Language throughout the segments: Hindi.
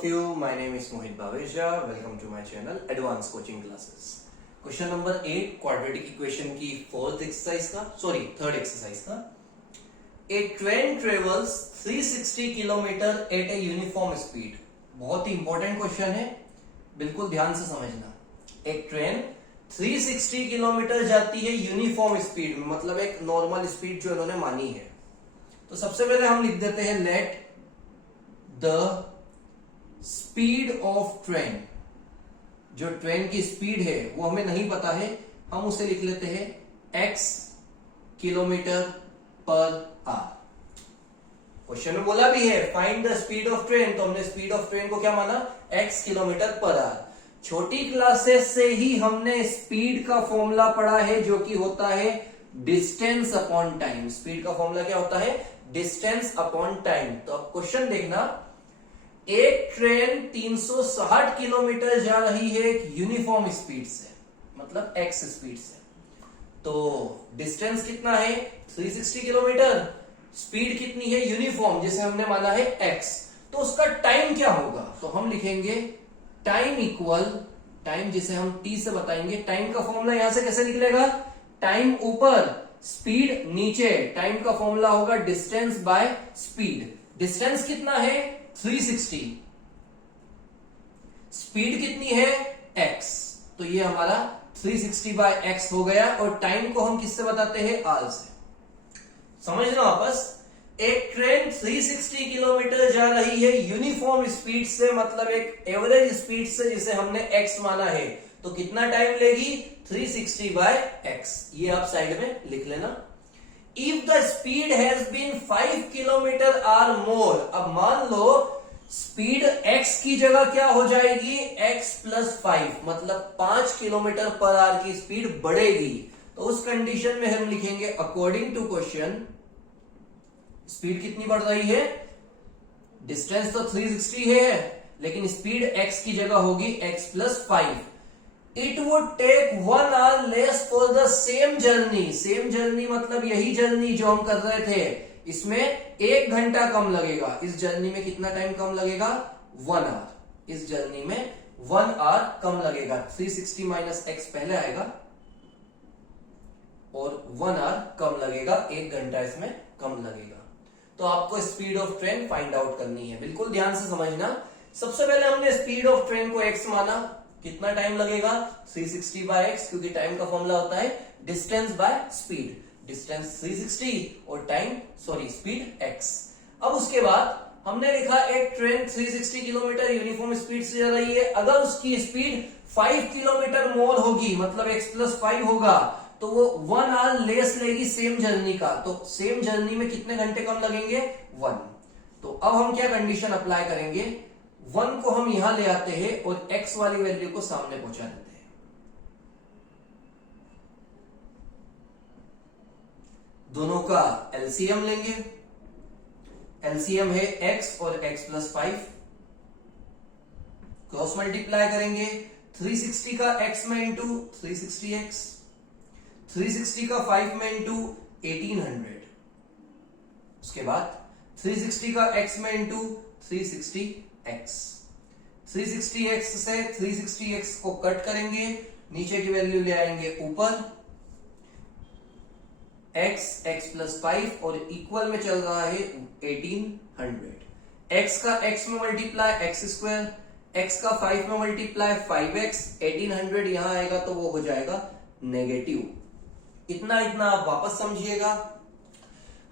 of you. My name is Mohit Bhaveja. Welcome to my channel Advanced Coaching Classes. Question number 8 quadratic equation की third exercise का. A train travels 360 kilometre at a uniform speed. बहुत ही इंपॉर्टेंट क्वेश्चन है, बिल्कुल ध्यान से समझना. एक ट्रेन 360 किलोमीटर जाती है यूनिफॉर्म स्पीड में, मतलब एक नॉर्मल स्पीड जो इन्होंने मानी है. तो सबसे पहले हम लिख देते हैं let the speed of train. जो ट्रेन की स्पीड है वो हमें नहीं पता है, हम उसे लिख लेते हैं x kilometre per hour. Question में बोला भी है find the speed of train, तो हमने स्पीड ऑफ ट्रेन को क्या माना, x किलोमीटर पर आवर. छोटी क्लासेस से ही हमने स्पीड का फॉर्मूला पढ़ा है जो कि होता है डिस्टेंस अपॉन टाइम. स्पीड का फॉर्मूला क्या होता है, डिस्टेंस अपॉन टाइम. तो अब क्वेश्चन देखना, एक ट्रेन 360 किलोमीटर जा रही है एक यूनिफॉर्म स्पीड से, मतलब x स्पीड से. तो डिस्टेंस कितना है 360 किलोमीटर, स्पीड कितनी है यूनिफॉर्म जिसे हमने माना है x. तो उसका टाइम क्या होगा, तो हम लिखेंगे टाइम इक्वल, टाइम जिसे हम t से बताएंगे. टाइम का फॉर्मूला यहां से कैसे निकलेगा, टाइम ऊपर स्पीड नीचे. टाइम का फॉर्मूला होगा डिस्टेंस बाय स्पीड. डिस्टेंस कितना है 360, स्पीड कितनी है x. तो ये हमारा 360 बाय x हो गया. और टाइम को हम किससे बताते हैं, r से. समझ लो आपस, एक ट्रेन 360 किलोमीटर जा रही है यूनिफॉर्म स्पीड से, मतलब एक एवरेज स्पीड से जिसे हमने x माना है. तो कितना टाइम लेगी 360 बाय x. ये आप साइड में लिख लेना. If the speed has been 5 kilometre or more. अब मान लो स्पीड x की जगह क्या हो जाएगी, x प्लस 5, मतलब 5 किलोमीटर पर आवर की स्पीड बढ़ेगी. तो उस कंडीशन में हम लिखेंगे अकॉर्डिंग टू क्वेश्चन, स्पीड कितनी बढ़ रही है, डिस्टेंस तो 360 है लेकिन स्पीड x की जगह होगी x plus 5. It would take 1 hour less for the same journey. Same journey मतलब यही जर्नी जो हम कर रहे थे, इसमें 1 घंटा कम लगेगा. इस जर्नी में कितना टाइम कम लगेगा, 1 आवर. इस जर्नी में 1 आवर कम लगेगा. 360 माइनस x पहले आएगा और 1 आवर कम लगेगा, 1 घंटा इसमें कम लगेगा. तो आपको speed of train find out करनी है, बिल्कुल ध्यान से समझना. सबसे पहले हमने स्पीड ऑफ ट्रेन को x माना, कितना टाइम लगेगा 360 बाय x, क्योंकि टाइम का फॉर्मूला होता है डिस्टेंस बाय स्पीड. डिस्टेंस 360 और टाइम स्पीड x. अब उसके बाद हमने लिखा एक ट्रेन 360 किलोमीटर यूनिफॉर्म स्पीड से जा रही है. अगर उसकी स्पीड 5 किलोमीटर मोर होगी, मतलब x प्लस 5 होगा, तो वो 1 आवर लेस लेगी सेम जर्नी का. तो सेम जर्नी में कितने घंटे कम लगेंगे, 1. तो अब हम क्या कंडीशन अप्लाई करेंगे, 1 को हम यहां ले आते हैं और x वाली वैल्यू को सामने पहुंचा देते हैं. दोनों का एलसीएम लेंगे. एलसीएम है x और x प्लस 5. क्रॉस मल्टीप्लाई करेंगे. 360 का x में इंटू 360x, 360 का 5 में इंटू 1800. उसके बाद 360 का x में इंटू 360x. 360x से 360x को कट करेंगे, नीचे की वैल्यू ले आएंगे ऊपर. x प्लस 5 और इक्वल में चल रहा है 1800. x का x में मल्टीप्लाई x स्क्वायर, x का 5 में मल्टीप्लाई 5x. 1800 यहां आएगा तो वो हो जाएगा नेगेटिव. इतना आप वापस समझिएगा.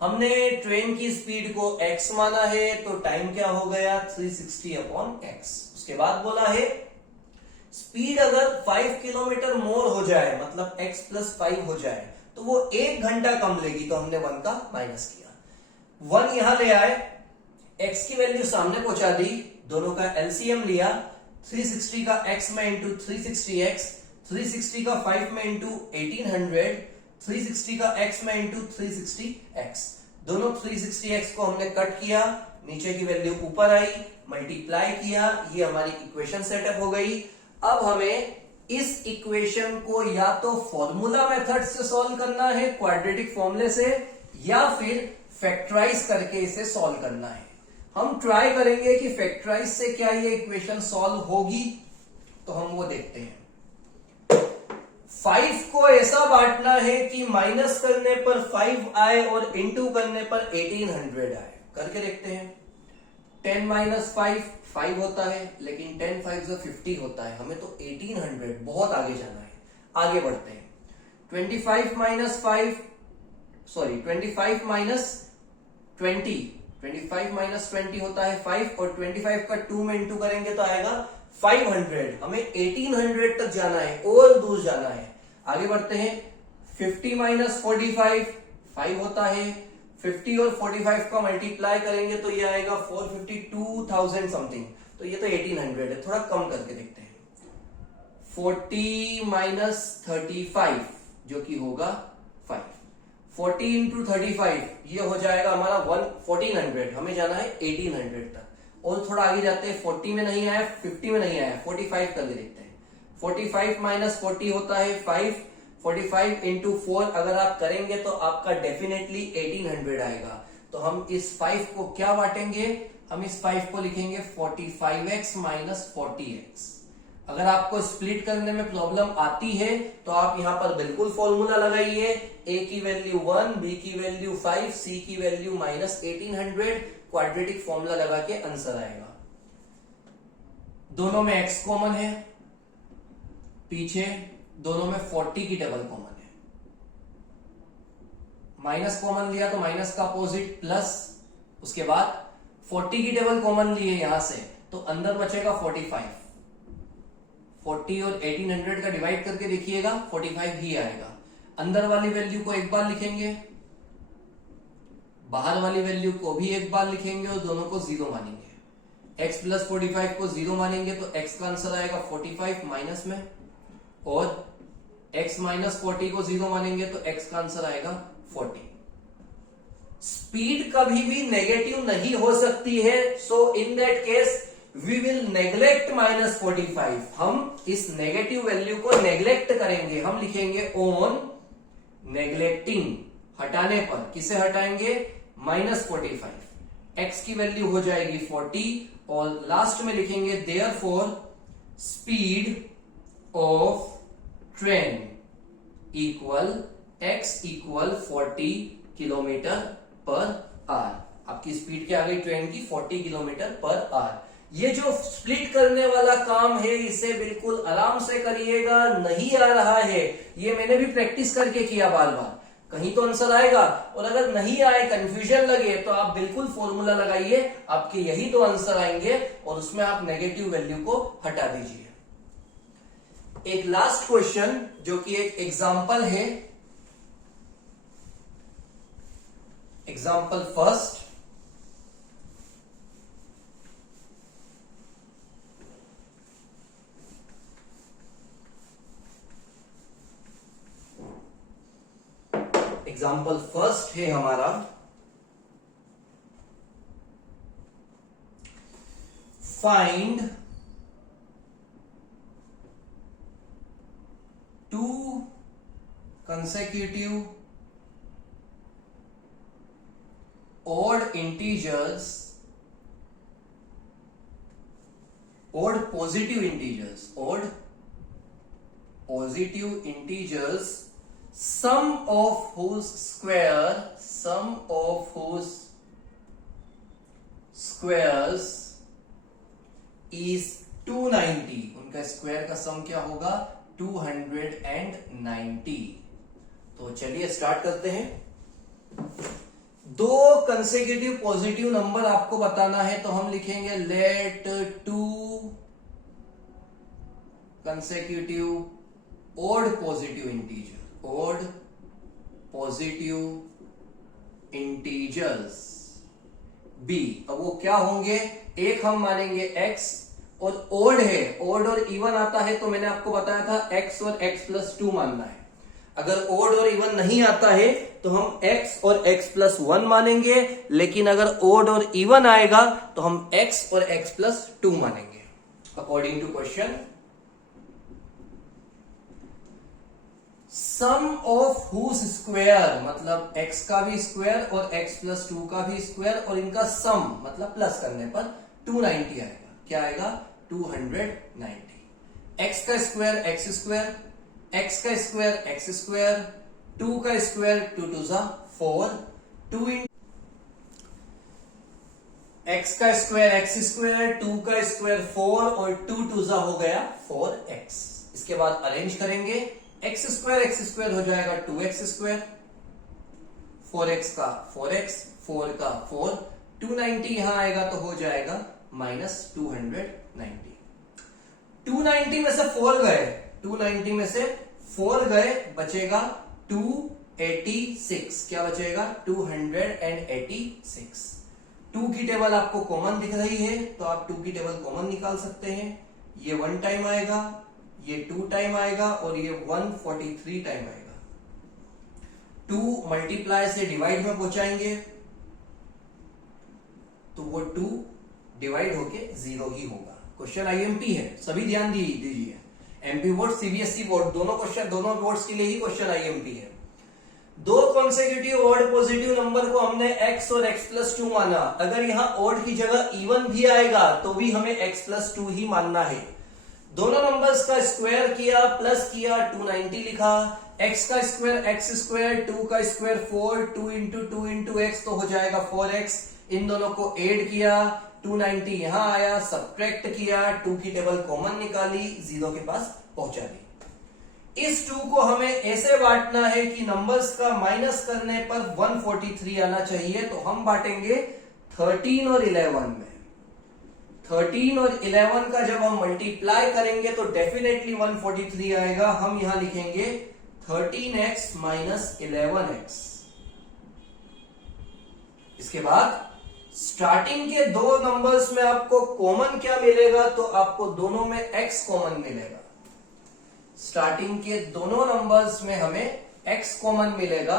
हमने ट्रेन की स्पीड को x माना है, तो टाइम क्या हो गया 360 अपॉन x. उसके बाद बोला है स्पीड अगर 5 किलोमीटर मोर हो जाए, मतलब x प्लस 5 हो जाए, तो वो 1 घंटा कम लेगी. तो हमने 1 का माइनस किया. 1 यहां ले आए, x की वैल्यू सामने पहुंचा दी, दोनों का एलसीएम लिया. 360 का x में इंटू 360x, 360 का 5 में इंटू 1800, 360 का x में इंटू 360x. दोनों 360x को हमने कट किया, नीचे की वैल्यू ऊपर आई, मल्टीप्लाई किया. ये हमारी इक्वेशन सेटअप हो गई. अब हमें इस इक्वेशन को या तो फॉर्मूला मेथड से सॉल्व करना है, क्वाड्रेटिक फॉर्मूले से, या फिर फैक्टराइज करके इसे सॉल्व करना है. हम ट्राई करेंगे कि फैक्टराइज से क्या ये इक्वेशन सॉल्व होगी, तो हम वो देखते हैं। 5 को ऐसा बांटना है कि माइनस करने पर 5 आए और इंटू करने पर 1800 आए। करके देखते हैं। 10 माइनस 5 होता है, लेकिन 10 5 से 50 होता है। हमें तो 1800 बहुत आगे जाना है। आगे बढ़ते हैं। 25 माइनस 20 होता है 5, और 25 का 2 में इंटू करेंगे तो आएगा 500। हमें 1800 तक जाना है और दूर जाना है। आगे बढ़ते हैं। 50 माइनस 45 5 होता है। 50 और 45 का मल्टीप्लाई करेंगे तो ये आएगा 452,000 समथिंग। तो ये तो 1800 है। थोड़ा कम करके देखते हैं। 40 माइनस 35 जो कि होगा 5। 40 इंटू 35 ये हो जाएगा हमारा 1400। हमें जाना है 1800 तक। और थोड़ा आगे जाते हैं। 40 में नहीं आया, 50 में नहीं आया, 45 करके देखते हैं। 45 माइनस 40 होता है 5। 45 इंटू 4 अगर आप करेंगे तो आपका डेफिनेटली 1800 आएगा। तो हम इस 5 को क्या बांटेंगे? हम इस 5 को लिखेंगे 45x माइनस 40x। अगर आपको स्प्लिट करने में प्रॉब्लम आती है तो आप यहां पर बिल्कुल फॉर्मूला लगाइए। a की वैल्यू 1, b की वैल्यू 5, c की वैल्यू माइनस 1800। क्वाड्रेटिक फॉर्मूला लगा के आंसर आएगा। दोनों में x कॉमन है, पीछे दोनों में 40 की डबल कॉमन है। माइनस कॉमन लिया तो माइनस का अपोजिट प्लस, उसके बाद 40 की डबल कॉमन लिए यहां से तो अंदर बचेगा 45। 40 और 1800 का डिवाइड करके देखिएगा 45 ही आएगा। अंदर वाली वैल्यू को एक बार लिखेंगे, बाहर वाली वैल्यू को भी एक बार लिखेंगे और दोनों को 0 मानेंगे। x प्लस 45 को 0 मानेंगे तो x का आंसर आएगा 45 माइनस में, और x माइनस 40 को 0 मानेंगे तो x का आंसर आएगा 40। स्पीड कभी भी नेगेटिव नहीं हो सकती है, so in that case we will neglect minus 45। हम इस नेगेटिव वैल्यू को नेग्लेक्ट करेंगे। हम लिखेंगे ऑन नेग्लेक्टिंग, हटाने पर। किसे हटाएंगे? माइनस 45। x की वैल्यू हो जाएगी 40 और लास्ट में लिखेंगे therefore speed of train equal x equal 40 kilometre per hour. आपकी स्पीड क्या आ गई ट्रेन की? 40 किलोमीटर पर आवर। ये जो स्प्लिट करने वाला काम है इसे बिल्कुल आराम से करिएगा। नहीं आ रहा है, ये मैंने भी प्रैक्टिस करके किया बार बार, कहीं तो आंसर आएगा। और अगर नहीं आए, कंफ्यूजन लगे, तो आप बिल्कुल फॉर्मूला लगाइए, आपके यही तो आंसर आएंगे और उसमें आप नेगेटिव वैल्यू को हटा दीजिए। एक लास्ट क्वेश्चन जो कि एक एग्जाम्पल है। एग्जाम्पल फर्स्ट, एग्जाम्पल फर्स्ट है हमारा find 2 consecutive odd integers, odd positive integers, sum of whose squares is 290। उनका स्क्वायर का सम क्या होगा? 290। तो चलिए स्टार्ट करते हैं। 2 कंसेक्यूटिव पॉजिटिव नंबर आपको बताना है तो हम लिखेंगे let 2 consecutive odd positive integers be. अब वो क्या होंगे? एक हम मानेंगे x और ओड है, ओड और इवन आता है तो मैंने आपको बताया था x और x प्लस 2 मानना है। अगर ओड और इवन नहीं आता है तो हम x और x प्लस 1 मानेंगे, लेकिन अगर ओड और इवन आएगा तो हम x और x प्लस 2 मानेंगे according to question. Sum of whose square मतलब x का भी स्क्वायर और x प्लस 2 का भी स्क्वायर और इनका सम मतलब प्लस करने पर 290 आएगा। क्या आएगा? 290। x का स्क्वायर x स्क्वायर, x का स्क्वायर x स्क्वायर, 2 का स्क्वायर 2 2 जा 4, 2 इन x का स्क्वायर x स्क्वायर, 2 का स्क्वायर 4 और 2 2 जा हो गया 4x। इसके बाद अरेंज करेंगे, x स्क्वायर हो जाएगा 2x स्क्वायर, 4x का 4x, 4 का 4, 290 यहां आएगा तो हो जाएगा -290। 290 में से 4 गए, 290 में से 4 गए, बचेगा 286। क्या बचेगा? 286। 2 की टेबल आपको कॉमन दिख रही है तो आप 2 की टेबल कॉमन निकाल सकते हैं। ये 1 टाइम आएगा, ये 2 टाइम आएगा और ये 143 टाइम आएगा। 2 मल्टीप्लाई से डिवाइड में पहुंचाएंगे तो वो 2 डिवाइड होके 0 ही होगा। क्वेश्चन आईएमपी है, सभी ध्यान दीजिए। एमपी बोर्ड, सीबीएसई बोर्ड, दोनों क्वेश्चन, दोनों बोर्ड्स के लिए ही क्वेश्चन आईएमपी है। दो कॉन्सेक्यूटिव ऑड पॉजिटिव नंबर को हमने x और x प्लस 2 माना। अगर यहां ऑड की जगह इवन भी आएगा तो भी हमें x प्लस 2 ही मानना है। दोनों नंबर्स का स्क्वायर किया, प्लस किया, 290 लिखा। x का स्क्वायर x स्क्वायर, 2 का स्क्वायर 4, 2 इंटू 2 इंटू x तो हो जाएगा 4x। इन दोनों को ऐड किया, 290 यहां आया, सब्ट्रैक्ट किया, 2 की टेबल कॉमन निकाली, 0 के पास पहुंचा दी। इस 2 को हमें ऐसे बांटना है कि नंबर्स का माइनस करने पर 143 आना चाहिए। तो हम बांटेंगे 13 और 11 में। 13 और 11 का जब हम मल्टीप्लाई करेंगे तो डेफिनेटली 143 आएगा। हम यहां लिखेंगे 13x माइनस 11x। इसके बाद स्टार्टिंग के दो नंबर्स में आपको कॉमन क्या मिलेगा? तो आपको दोनों में x कॉमन मिलेगा। स्टार्टिंग के दोनों नंबर्स में हमें x कॉमन मिलेगा।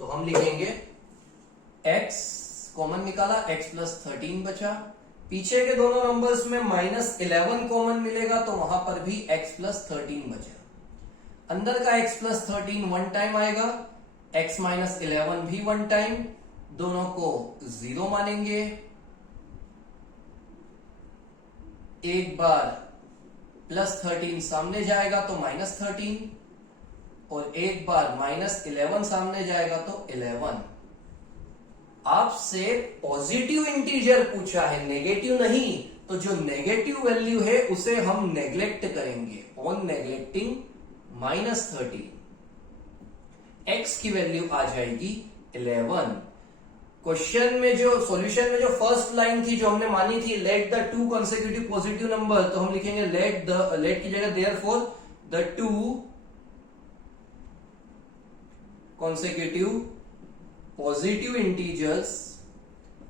तो हम लिखेंगे x कॉमन निकाला, x प्लस 13 बचा। पीछे के दोनों नंबर्स में -11 कॉमन मिलेगा तो वहां पर भी x प्लस 13 बचा। अंदर का x प्लस 13 1 टाइम आएगा, x माइनस 11 भी 1 टाइम। दोनों को 0 मानेंगे। एक बार प्लस 13 सामने जाएगा तो -13 और एक बार -11 सामने जाएगा तो 11। आपसे पॉजिटिव इंटीजर पूछा है, नेगेटिव नहीं। तो जो नेगेटिव वैल्यू है उसे हम नेग्लेक्ट करेंगे। ऑन नेग्लेक्टिंग -13 x की वैल्यू आ जाएगी 11। क्वेश्चन में जो सॉल्यूशन में जो फर्स्ट लाइन थी जो हमने मानी थी, let the 2 consecutive positive number, तो हम लिखेंगे लेट की जगह therefore the 2 consecutive positive integers.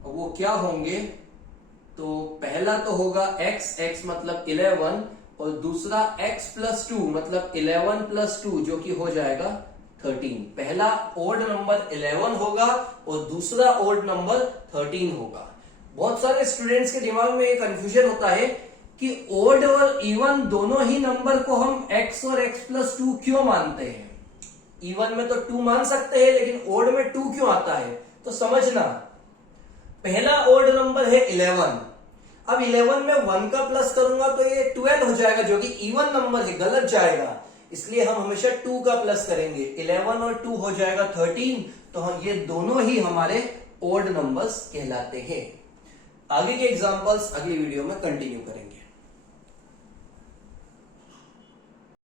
वो क्या होंगे? तो पहला तो होगा x मतलब 11 और दूसरा x प्लस 2 मतलब 11 प्लस 2 जो कि हो जाएगा 13। पहला ओड नंबर 11 होगा और दूसरा ओड नंबर 13 होगा। बहुत सारे स्टूडेंट्स के दिमाग में एक कंफ्यूजन होता है कि ओड और इवन दोनों ही नंबर को हम x और x प्लस 2 क्यों मानते हैं? इवन में तो 2 मान सकते हैं लेकिन ओड में 2 क्यों आता है? तो समझना, पहला ओड नंबर है 11। अब 11 में 1 का प्लस करूंगा तो ये 12 हो जाएगा जो कि इवन नंबर है, गलत जाएगा। इसलिए हम हमेशा 2 का प्लस करेंगे। 11 और 2 हो जाएगा 13। तो हम ये दोनों ही हमारे ओड नंबर्स कहलाते हैं। आगे के एग्जांपल्स अगली वीडियो में कंटिन्यू करेंगे।